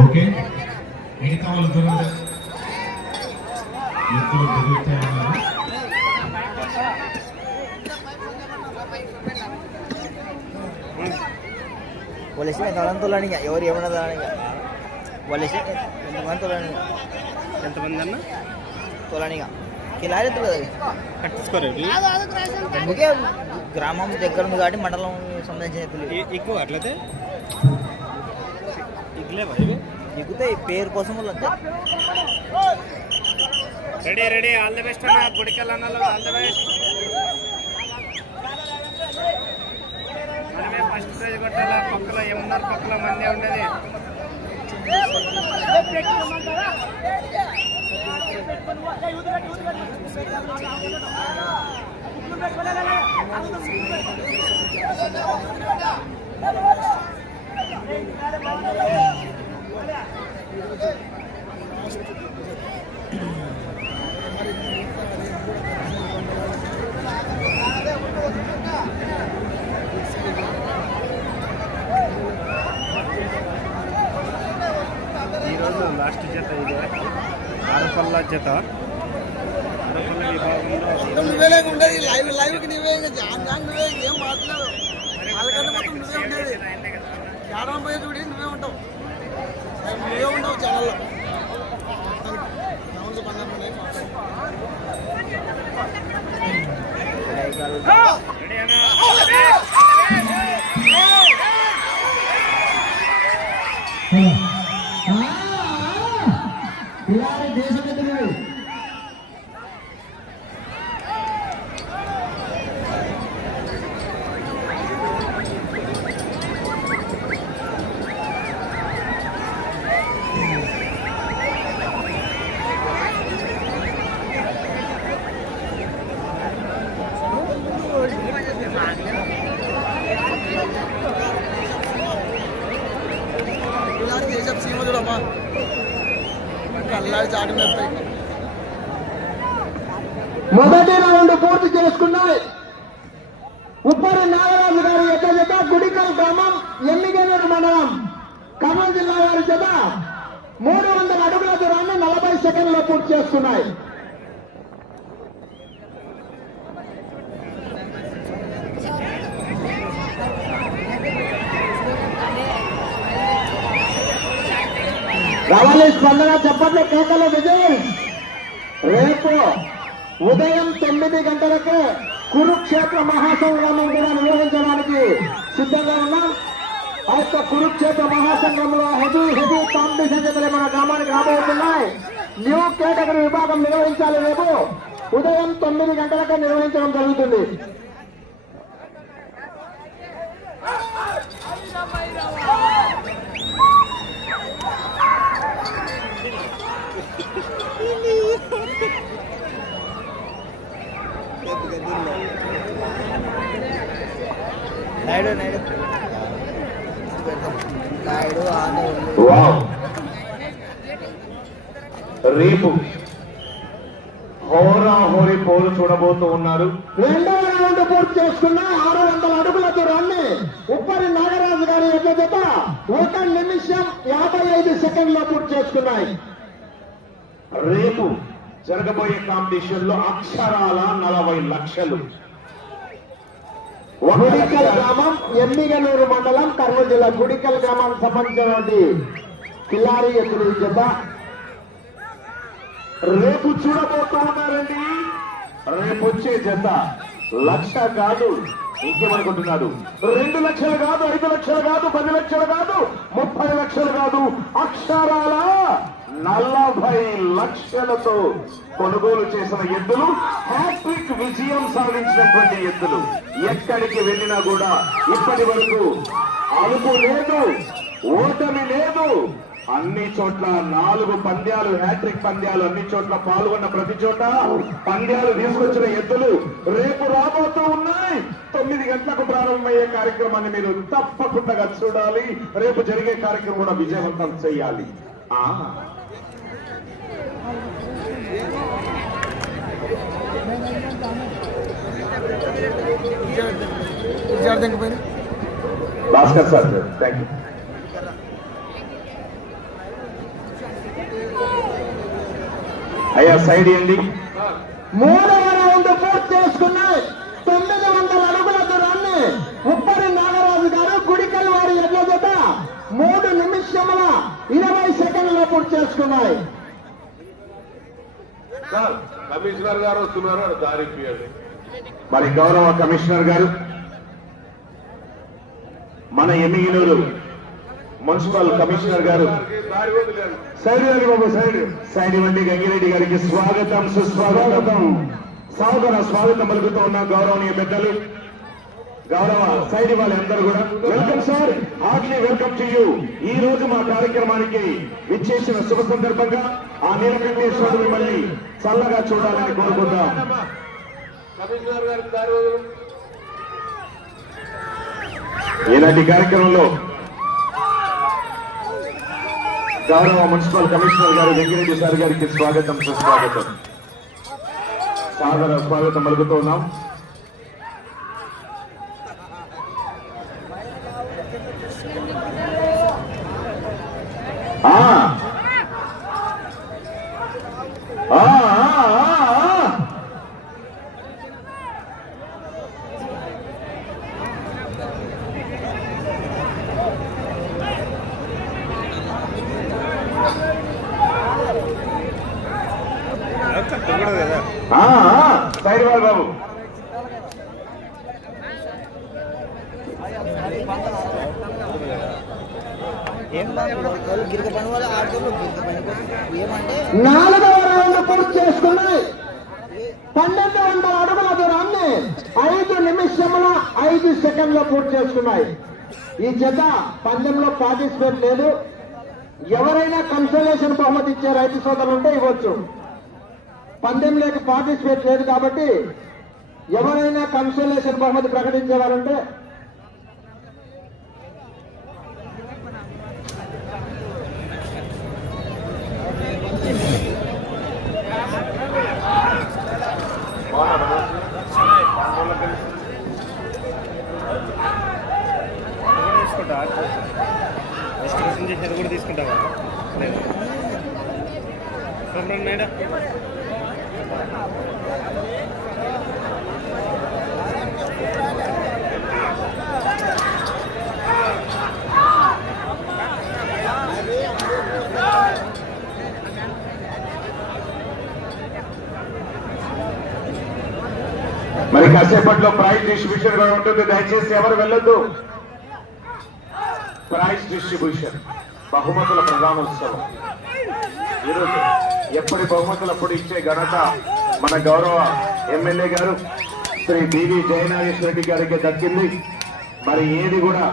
Okay? మిగతా వాళ్ళు దూరంగా ఎత్తులు తిరుగుతూ ఉన్నారు పోలీసులు ఎంతమంది తోలని ఎవరు ఏమన్నా తోలని పోలీసులు ఎంతమంది తోలని ఎంతమంది అన్న తోలనిగా కదా. అందుకే గ్రామం దగ్గర ఉంది కాబట్టి మండలం సంబంధించిన ఎక్కువ అట్లయితే దిగుతాయి పేరు కోసం ready ready. All the best అన్న. గుడికెళ్ళన్నాలు ఆల్ ది బెస్ట్. మనమే ఫస్ట్ ప్రైజ్ కొట్టాలా? పక్కలో ఏమున్నారు? పక్కలో మంది ఉండేది. ఈరోజు లాస్ట్ జత ఇది. ఆరపల్ల జత. ఆరుపల్ల విభాగంలో నువ్వే ఉండేది. లైవ్ లైవ్కి నువ్వే ఇంకా జాన్ జాన్ నువ్వే ఏం మాట్లాడు వాళ్ళకంటే మొత్తం నువ్వే ఉండేది. ఛానల్ పోయి చూడి నువ్వే ఉంటావు నువ్వే ఉంటావు ఛానల్లో. పన్నెండు దేశం చూడమ్మా కల్లాడి చాటు మొదటి రౌండ్ పూర్తి చేసుకున్నాయి. ఉప్పరి నాగరాజు గారి యొక్క జత గుడికల్ గ్రామం ఎమ్మిగనూరు మండలం ఖమ్మం జిల్లా వారి జత మూడు వందల అడుగుల దూరాన్ని నలభై సెకండ్లో పూర్తి చేస్తున్నాయి. రావాలి స్పందన చెప్పట్లే కేకలు విజయ్. రేపు ఉదయం తొమ్మిది గంటలకు కురుక్షేత్ర మహాసంగ్రామం కూడా నిర్వహించడానికి సిద్ధంగా ఉన్నాం. ఆ యొక్క కురుక్షేత్ర మహాసంగ్రంలో హెవీ హెవీ కాంపిటీషన్ మన గ్రామానికి రాబోతున్నాయి. న్యూ కేటగిరీ విభాగం నిర్వహించాలి రేపు. ఉదయం తొమ్మిది గంటలకు నిర్వహించడం జరుగుతుంది. నాయుడు నాయుడు. నాయుడు వావ్ రేపు హోరాహోరీ పోరు చూడబోతూ ఉన్నారు రెండవ రౌండ్ పూర్తి చేసుకున్న ఆరు వందల అడుగుల దూరాన్ని ఉప్పరి నాగరాజు గారి యొక్క జత ఒక నిమిషం యాభై ఐదు సెకండ్లో పూర్తి చేసుకున్నాయి రేపు జరగబోయే కాంపిటీషన్లో అక్షరాల నలభై లక్షలు. గుడికల్ గ్రామం ఎమ్మిగనూరు మండలం కర్నూలు జిల్లా గుడికల్ గ్రామానికి సంబంధించినటువంటి కిల్లారి ఎత్తులు జత. రేపు చూడబోతూ ఉన్నారండి. రేపు వచ్చే జత లక్ష కాదు ఇంకేమనుకుంటున్నాడు? రెండు లక్షలు కాదు ఐదు లక్షలు కాదు పది లక్షలు కాదు ముప్పై లక్షలు కాదు అక్షరాల నలభై లక్షలతో కొనుగోలు చేసిన ఎద్దులు హ్యాట్రిక్ విజయం సాధించినటువంటి ఎద్దులు. ఎక్కడికి వెళ్ళినా కూడా ఇప్పటి వరకు అలుపు లేదు ఓటమి లేదు. అన్ని చోట్ల నాలుగు పంద్యాలు హ్యాట్రిక్ పంద్యాలు అన్ని చోట్ల పాల్గొన్న ప్రతి చోట పంద్యాలు తీసుకొచ్చిన ఎద్దులు రేపు రాబోతూ ఉన్నాయి. తొమ్మిది గంటలకు ప్రారంభమయ్యే కార్యక్రమాన్ని మీరు తప్పకుండా చూడాలి. రేపు జరిగే కార్యక్రమం కూడా విజయవంతం చేయాలి. ఆ భాస్కర్ సార్ థ్యాంక్ యూ అయ్యా సైడ్ ఏంటి మూడవ రౌండ్ పూర్తి చేసుకున్నా తొమ్మిది వందల అడుగుల రాన్ని ఉప్పరి నాగరాజు గారు గుడికల్ వారి ఎడ్ల జత మూడు నిమిషముల ఇరవై సెకండ్లు పూర్తి చేసుకున్నాయి. కమిషనర్ గారు వస్తున్నారు దారికి మరి గౌరవ కమిషనర్ గారు మన ఎమ్మిగినూరు మున్సిపల్ కమిషనర్ గారు సైడ్ బాబు సైడ్. సైడ్ ఇవ్వండి గంగిరెడ్డి గారికి స్వాగతం సుస్వాగతం. సాదర స్వాగతం పలుకుతూ ఉన్న గౌరవనీయ పెద్దలు గౌరవ సైడ్ వాళ్ళందరూ కూడా. Welcome sir heartly welcome to you. ఈ రోజు మా కార్యక్రమానికి విచ్చేసిన శుభ సందర్భంగా ఆ నీలకంఠేశ్వరుడు మిమ్మల్ని చల్లగా చూడాలని కోరుకుంటాం కమిషనర్ గారికి దారి ఈనాటి కార్యక్రమంలో గౌరవ మున్సిపల్ కమిషనర్ గారు వెంకరెడ్డి సార్ గారికి స్వాగతం సుస్వాగతం. సాదర స్వాగతం పలుకుతూ ఉన్నాం ఆ. ఆ, ఆ, ఆ, ఆ. కదా ఆ, ఆ, సైడ్ వాల్ బాబు ఏం వాళ్ళు గిరిక పని వాళ్ళు ఆడుకోరు గిరిక పని కోసం ఏమంటే నాలుగవ రౌండ్ పూర్తి చేసుకుని పన్నెండు వందల అడుగుల దూరాన్ని ఐదు నిమిషముల ఐదు సెకండ్ల పూర్తి చేసుకున్నాయి. ఈ జత పందెంలో పార్టిసిపేట్ లేదు. ఎవరైనా కన్సలేషన్ బహుమతి ఇచ్చే రైతు సోదరులు ఉంటే ఇవ్వచ్చు. పందెంలోకి పార్టిసిపేట్ లేదు కాబట్టి ఎవరైనా కన్సలేషన్ బహుమతి ప్రకటించేవారంటే తీసుకుంటా కూడా తీసుకుంటావా? మేడం మరి కాసేపట్లో ప్రైజ్ డిస్ట్రిబ్యూషన్ కూడా ఉంటుంది. దయచేసి ఎవరు వెళ్ళొద్దు. Prize distribution. బహుమతుల ప్రధానోత్సవం. ఈరోజు ఎప్పటి బహుమతులు అప్పుడు ఇచ్చే ఘనత మన గౌరవ ఎమ్మెల్యే గారు శ్రీ బివి జయనాగేశ్వర రెడ్డి గారికి దక్కింది. మరి ఏది కూడా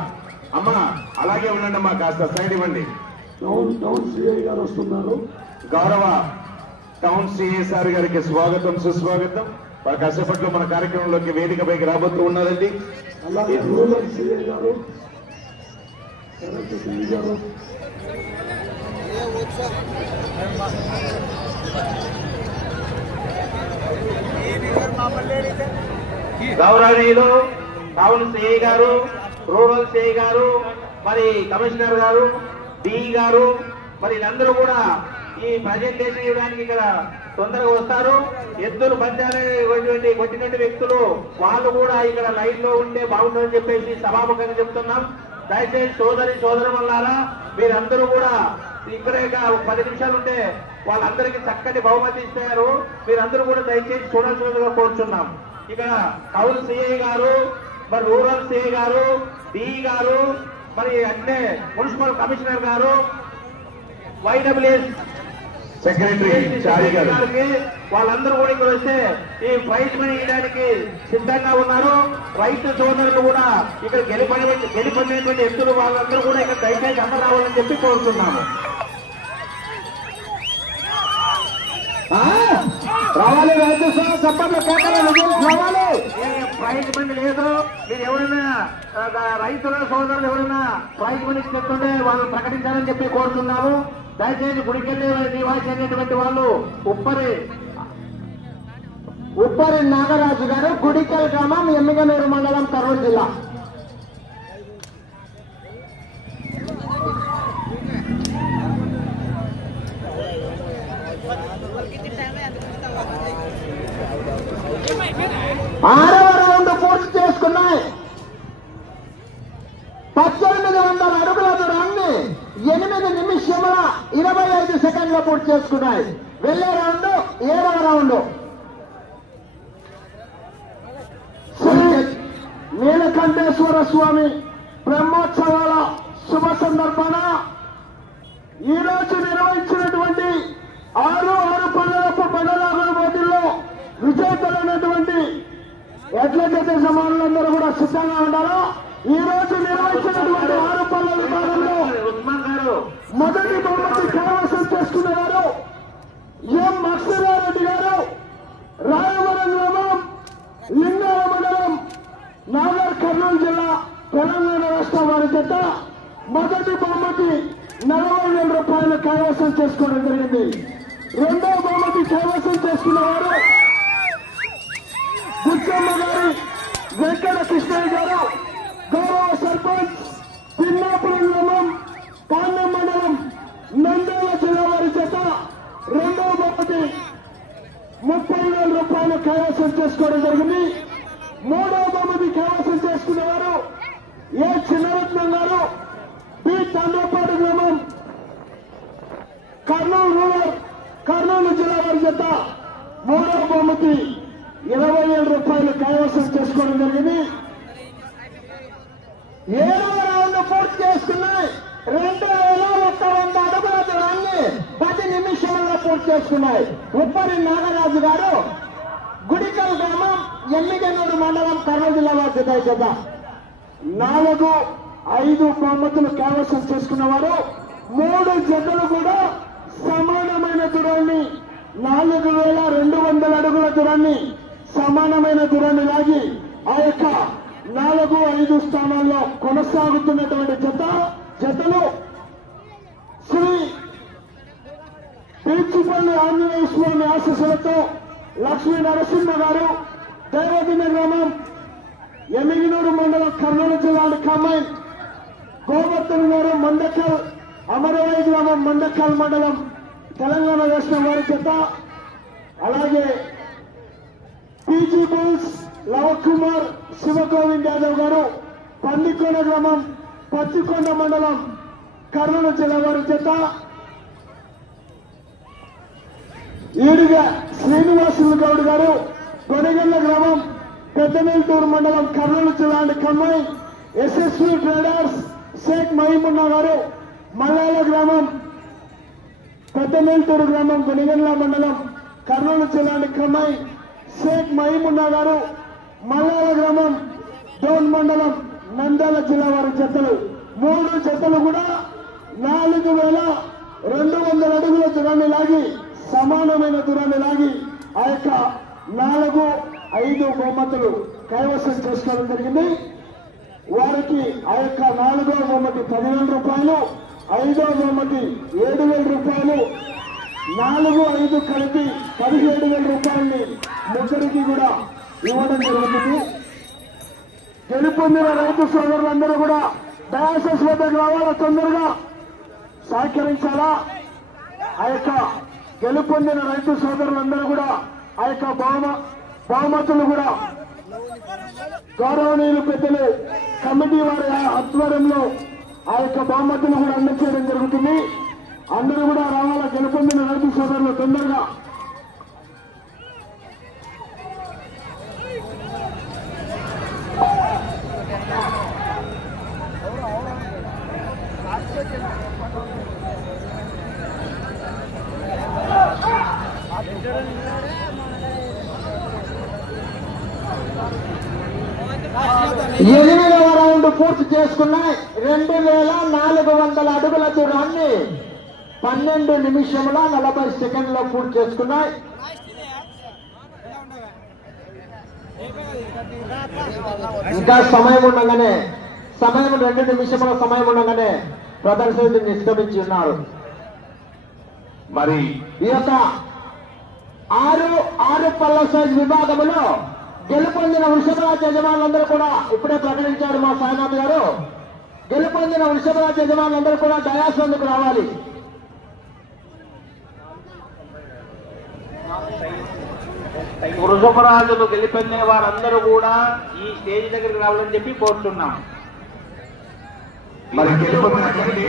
అమ్మా అలాగే ఉండండి అమ్మా కాస్త సైడ్ ఇవ్వండి. టౌన్ టౌన్ సిఐ గారు వస్తున్నారు. గౌరవ టౌన్ సిఏ సార్ గారికి స్వాగతం సుస్వాగతం. మరి కాసేపట్లో మన కార్యక్రమంలోకి వేదికపైకి రాబోతూ ఉన్నారండి అలాగే రూరల్ సిఐ సిఐ గారు గౌరవనీయులు టౌన్ సిఐ గారు రూరల్ సిఐ గారు మరి కమిషనర్ గారు డిఈ గారు మరి వీళ్ళందరూ కూడా ఈ ప్రజెంటేషన్ ఇవ్వడానికి ఇక్కడ తొందరగా వస్తారు. ఎద్దులు పంచాలని కొట్టినటువంటి వ్యక్తులు వాళ్ళు కూడా ఇక్కడ లైన్లో ఉంటే బాగుంటుందని చెప్పేసి సభాముఖంగా చెప్తున్నాం. దయచేసి సోదరి సోదరు వల్లారా మీరందరూ కూడా ఇక్కడే పది నిమిషాలు ఉంటే వాళ్ళందరికీ చక్కటి బహుమతి ఇస్తారు. మీరందరూ కూడా దయచేసి చూడాల్సినట్టుగా కోరుచున్నాం. ఇక్కడ కౌల్ సిఐ గారు మరి రూరల్ సిఐ గారు డిఈ గారు మరి అట్లే మున్సిపల్ కమిషనర్ గారు వైడబ్ల్యూఎస్ సెక్రటరీ చారి గారు. వాళ్ళందరూ కూడా ఇక్కడ వస్తే ఈ మనీ ఇవ్వడానికి సిద్ధంగా ఉన్నారు. రైతు సోదరులు కూడా ఇక్కడ గెలుపడి గెలుపడినటువంటి ఎత్తులు వాళ్ళందరూ కూడా ఇక్కడ దయచేసి అందరూ రావాలని చెప్పి కోరుతున్నాము. ఆ, రావాలి కేకలు విజయం రావాలి. మనీ లేదు. మీరు ఎవరైనా రైతుల సోదరులు ఎవరైనా ప్రైజ్ మనీ చెప్తుంటే వాళ్ళు ప్రకటించాలని చెప్పి కోరుతున్నాము. దయచేసి గుడికెళ్ళే నివాసి అనేటువంటి వాళ్ళు. ఉప్పరి ఉప్పరి నాగరాజు గారు గుడికల్ గ్రామం ఎమ్మిగనూరు మండలం కర్నూలు జిల్లా వాళ్ళకి తింటాం ఆరవ రౌండ్ పూర్తి చేసుకున్నాయి పద్దెనిమిది వందల అడుగుల దూరాన్ని ఎనిమిది నిమిషముల ఇరవై ఐదు సెకండ్ల పూర్తి చేసుకున్నాయి. వెళ్ళే రౌండ్ ఏడవ రౌండ్. నీలకంఠేశ్వర స్వామి బ్రహ్మోత్సవాల శుభ సందర్భాన ఈ రోజు నిర్వహించినటువంటి ఆరు ఆరు పనులకు మండలాల పోటీల్లో విజేతలైనటువంటి ఎడ్ల జత సమానులందరూ కూడా సిద్ధంగా ఉండాలా? ఈ రోజు నిర్వహించినటువంటి ఆరు పనుల విభాగంలో మొదటి బహుమతి చేసుకున్న వారు ఎం అక్షరారెడ్డి గారు రాయవరం గ్రామం లింగాల మండలం నాగర్ కర్నూలు జిల్లా తెలంగాణ రాష్ట్రం వారి చేత మొదటి బహుమతి నలభై వేల రూపాయలు కైవసం చేసుకోవడం జరిగింది. రెండో బహుమతి కైవసం చేసుకున్న వారు బుచ్చమ్మ గారు వెంకట కృష్ణయ్య గారు గౌరవ సర్పంచ్ పిన్నాపురం గ్రామం పాండ్యం మండలం నంద్యాల జిల్లా వారి చేత రెండో బహుమతి ముప్పై వేల కైవసం చేసుకోవడం జరిగింది. మూడో బహుమతి కైవసం చేసుకునేవారు ఏ చిన్నరత్నం గారు? బి తండ్రపాడు గ్రామం కర్నూలు రూరల్ కర్నూలు జిల్లా వారి చేత మూడో బహుమతి ఇరవై ఏడు రూపాయలు కైవసం చేసుకోవడం జరిగింది. ఏడవ రౌండ్ పూర్తి చేసుకున్నాయి రెండు వేల ఒక్క వంద అడుగుల దూరాన్ని పది నిమిషాల్లో పూర్తి చేసుకున్నాయి. ఉప్పరి నాగరాజు గారు గుడికల్ గ్రామం ఎమ్మిగనూరు మండలం కర్నూలు జిల్లా వారి చేత నాలుగు ఐదు బహుమతులు కైవసం చేసుకున్నవారు మూడు జతలు కూడా సమానమైన దూరాన్ని నాలుగు వేల రెండు వందల అడుగుల దూరాన్ని సమానమైన దూరాన్ని లాగి ఆ యొక్క నాలుగు ఐదు స్థానాల్లో కొనసాగుతున్నటువంటి జత జతలు శ్రీ పీచుపల్లి ఆంజనేయ స్వామి ఆశీస్సులతో లక్ష్మీ నరసింహ గారు దేవదిన గ్రామం ఎమిగినూరు మండలం కర్నూలు జిల్లా కమ్మాయి గోవర్ధన్ గారు మండకల్ అమరవాయి గ్రామం మండకల్ మండలం తెలంగాణ రాష్ట్రం వారి చేత అలాగే పీజీ బుల్స్ లవకుమార్ శివగోవింద్ యాదవ్ గారు పందికొండ గ్రామం పత్తికొండ మండలం కర్నూలు జిల్లా వారి చేత ఈడిగా శ్రీనివాసులు గౌడ్ గారు కొనగల్ల గ్రామం పెద్దనెల్టూరు మండలం కర్నూలు జిల్లా కమ్మాయి ఎస్ఎస్వి ట్రేడర్స్ షేక్ మహిమున్నా గారు మల్లాల గ్రామం పెద్దనెల్టూరు గ్రామం కొనిగల్ల మండలం కర్నూలు జిల్లా కమ్మాయి షేక్ మహిమున్నా గారు మల్లాల గ్రామం డోన్ మండలం నంద్యాల జిల్లా వారి జతలు. మూడు జతలు కూడా నాలుగు వేల రెండు వందల అడుగుల జనాన్ని లాగి సమానమైన దూరాన్ని లాగి ఆ యొక్క నాలుగు ఐదు బహుమతులు కైవసం చేసుకోవడం జరిగింది. వారికి ఆ యొక్క నాలుగో బహుమతి పదివేల రూపాయలు ఐదో బహుమతి ఏడు వేల రూపాయలు నాలుగు ఐదు కలిపి పదిహేడు వేల రూపాయలని ముగ్గురికి కూడా ఇవ్వడం జరుగుతుంది గెలుపొందిన రైతు సోదరులందరూ కూడా డయాసెస్ వద్దకు రావాలా తొందరగా? సహకరించాలా? ఆ యొక్క గెలుపొందిన రైతు సోదరులందరూ కూడా ఆ యొక్క బహుమ బహుమతులు కూడా గౌరవనీయులు పెద్దలు కమిటీ వారి ఆధ్వర్యంలో ఆ యొక్క బహుమతులు కూడా అందచేయడం జరుగుతుంది. అందరూ కూడా రావాలా? గెలుపొందిన రైతు సోదరులు తొందరగా ఎనిమిదవ రౌండ్ పూర్తి చేసుకున్నాయి రెండు వేల నాలుగు వందల అడుగుల దూరాన్ని పన్నెండు నిమిషముల నలభై సెకండ్లో పూర్తి చేసుకున్నాయి. ఇంకా సమయం ఉండగానే సమయం రెండు నిమిషముల సమయం ఉండగానే ప్రదర్శన నిష్క్రమించి ఉన్నారు. మరి ఈ యొక్క ఆరు ఆరు పళ్ళ సైజ్ విభాగంలో గెలుపొందిన వృషభరాజ్ యజమానులందరూ కూడా ఇప్పుడే ప్రకటించారు మా సాయినాథ్ గారు. గెలుపొందిన వృషభరాజ్ యజమానులందరూ కూడా డయాస్ అందుకు రావాలి. వృషభరాజులు గెలిపొందిన వారందరూ కూడా ఈ స్టేజ్ దగ్గరికి రావాలని చెప్పి కోరుతున్నాం. మరి గెలుపొందినటువంటి